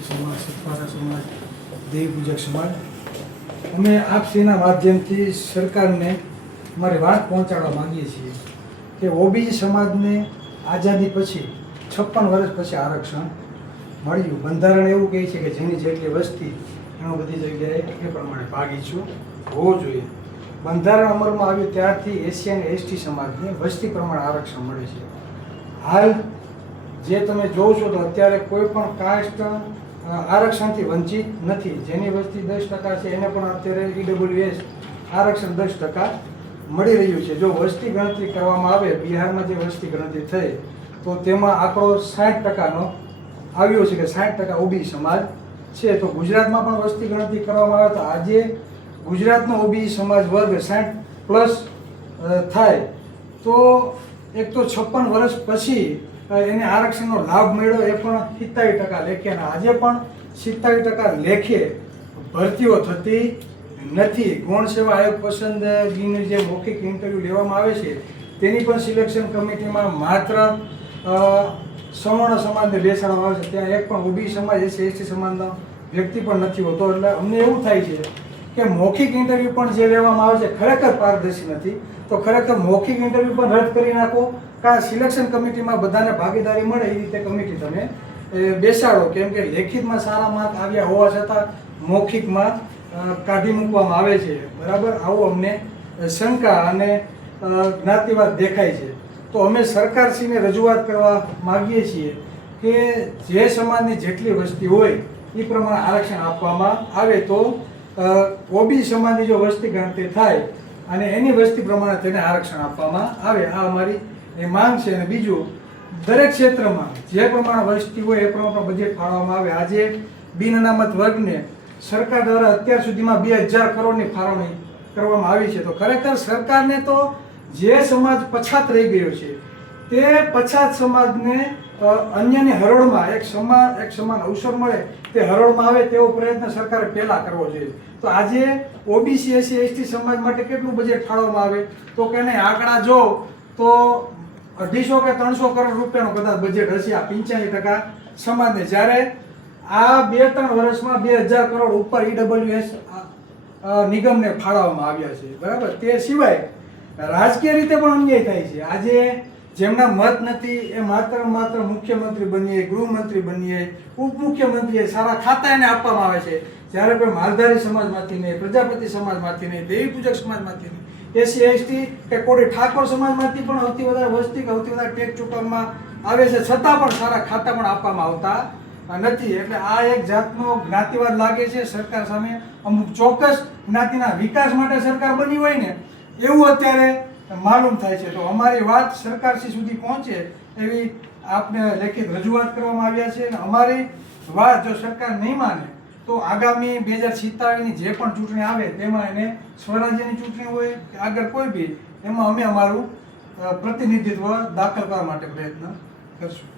ST સમાજ, સતપારા સમાજ, દેવી પૂજક સમાજ, અમે આપશ્રીના માધ્યમથી સરકારને અમારી વાત પહોંચાડવા માંગીએ છીએ કે ઓબીસી સમાજને આઝાદી પછી 56 વર્ષ પછી આરક્ષણ મળ્યું. બંધારણ એવું કહે છે કે જેની જેટલી વસ્તી એનો બધી જગ્યાએ એ પ્રમાણે ભાગીશું હોવો જોઈએ. બંધારણ અમલમાં આવ્યું ત્યારથી એસસી અને એસટી સમાજને વસ્તી પ્રમાણે આરક્ષણ મળે છે. હાલ જે તમે જોવો છો તો અત્યારે કોઈ પણ કાસ્ટ આરક્ષણથી વંચિત નથી. જેની વસ્તી 10% છે એને પણ અત્યારે ઈડબ્લ્યુએસ આરક્ષણ 10% મળી રહ્યું છે. જો વસ્તી ગણતરી કરવામાં આવે, બિહારમાં જે વસ્તી ગણતરી થઈ તો તેમાં આંકડો 60%નો આવ્યો છે કે 60% ઓબીસી સમાજ છે. તો ગુજરાતમાં પણ વસ્તી ગણતરી કરવામાં આવે તો આજે ગુજરાતનો ઓબીસી સમાજ વર્ગ 60+ થાય તો એક તો 56 વર્ષ પછી એને આરક્ષણનો લાભ મળ્યો, એ પણ 47% લેખે. અને આજે પણ 47% લેખે ભરતીઓ થતી નથી. ગૌણ સેવા આયોગ પસંદગીની જે મૌખિક ઇન્ટરવ્યૂ લેવામાં આવે છે તેની પણ સિલેક્શન કમિટીમાં માત્ર સવર્ણ સમાજને બેસાડવામાં આવે છે. ત્યાં એક પણ ઓબીસી સમાજ, એસસી સમાજનો વ્યક્તિ પણ નથી હોતો. એટલે અમને એવું થાય છે કે મૌખિક ઇન્ટરવ્યૂ પણ જે લેવામાં આવે છે ખરેખર પારદર્શી નથી. તો ખરેખર મૌખિક ઇન્ટરવ્યૂ પણ રદ કરી નાખો, કાં સિલેક્શન કમિટીમાં બધાને ભાગીદારી મળે એ રીતે કમિટી તમે બેસાડો. કેમ કે લેખિતમાં સારા માર્ક આવ્યા હોવા છતાં મૌખિકમાં કાઢી મૂકવામાં આવે છે. બરાબર, આવું અમને શંકા અને જ્ઞાતિવાદ દેખાય છે. તો અમે સરકારશ્રીને રજૂઆત કરવા માગીએ છીએ કે જે સમાજની જેટલી વસ્તી હોય એ પ્રમાણે આરક્ષણ આપવામાં આવે. તો ઓબીસી સમાજની જો વસ્તી ગણતરી થાય અને એની વસ્તી પ્રમાણે તેને આરક્ષણ આપવામાં આવે, આ અમારી માંગ છે. અને બીજું, દરેક ક્ષેત્રમાં જે પ્રમાણે વસ્તી હોય એ પ્રમાણે બજેટ ફાળવવામાં આવે. આજે બિન અનામત વર્ગને સરકાર દ્વારા અત્યાર સુધીમાં 2000 કરોડની ફાળવણી કરવામાં આવી છે. તો ખરેખર સરકારને તો જે સમાજ પછાત રહી ગયો છે તે પછાત સમાજને અન્યની હરોળમાં એક સમાન અવસર મળે તે હરોળમાં આવે તેવો પ્રયત્ન સરકારે પહેલા કરવો જોઈએ. તો આજે ઓબીસી, એસસી, એસટી સમાજ માટે કેટલું બજેટ ફાળવવામાં આવે તો કે નહીં, આંકડા જો તો 250 કે 300 કરોડ રૂપિયાનું કદાચ બજેટ હશે આ 85% સમાજને. જ્યારે આ 2-3 વર્ષમાં 2000 કરોડ ઉપર ઈડબ્લ્યુએસ નિગમને ફાળવવામાં આવ્યા છે. બરાબર, તે સિવાય રાજકીય રીતે પણ અન્યાય થાય છે. આજે જેમના મત નથી એ માત્ર મુખ્યમંત્રી બનીએ, ગૃહમંત્રી બનીએ, ઉપમુખ્યમંત્રી, સારા ખાતા એને આપવામાં આવે છે. જ્યારે કોઈ માલધારી સમાજમાંથી નહીં, પ્રજાપતિ સમાજમાંથી નહીં, દેવી પૂજક સમાજમાંથી નહીં, એસસી એસટી કે કોઈ ઠાકોર સમાજમાંથી પણ સૌથી વધારે વસ્તી કે સૌથી વધારે ટેક્સ ચૂકવવામાં આવે છે, છતાં પણ સારા ખાતા પણ આપવામાં આવતા નથી. એટલે આ એક જાતનો જ્ઞાતિવાદ લાગે છે સરકાર સામે. અમુક ચોક્કસ જ્ઞાતિના વિકાસ માટે સરકાર બની હોય ને એવું અત્યારે માલુમ થાય છે. તો અમારી વાત સરકારશ્રી સુધી પહોંચે એવી આપને લેખિત રજૂઆત કરવામાં આવ્યા છે. અને અમારી વાત જો સરકાર નહીં માને તો આગામી 2047ની જે પણ ચૂંટણી આવે તેમાં એને સ્વરાજ્યની ચૂંટણી હોય કે આગળ કોઈ બી, એમાં અમે અમારું પ્રતિનિધિત્વ દાખલ કરવા માટે પ્રયત્ન કરશું.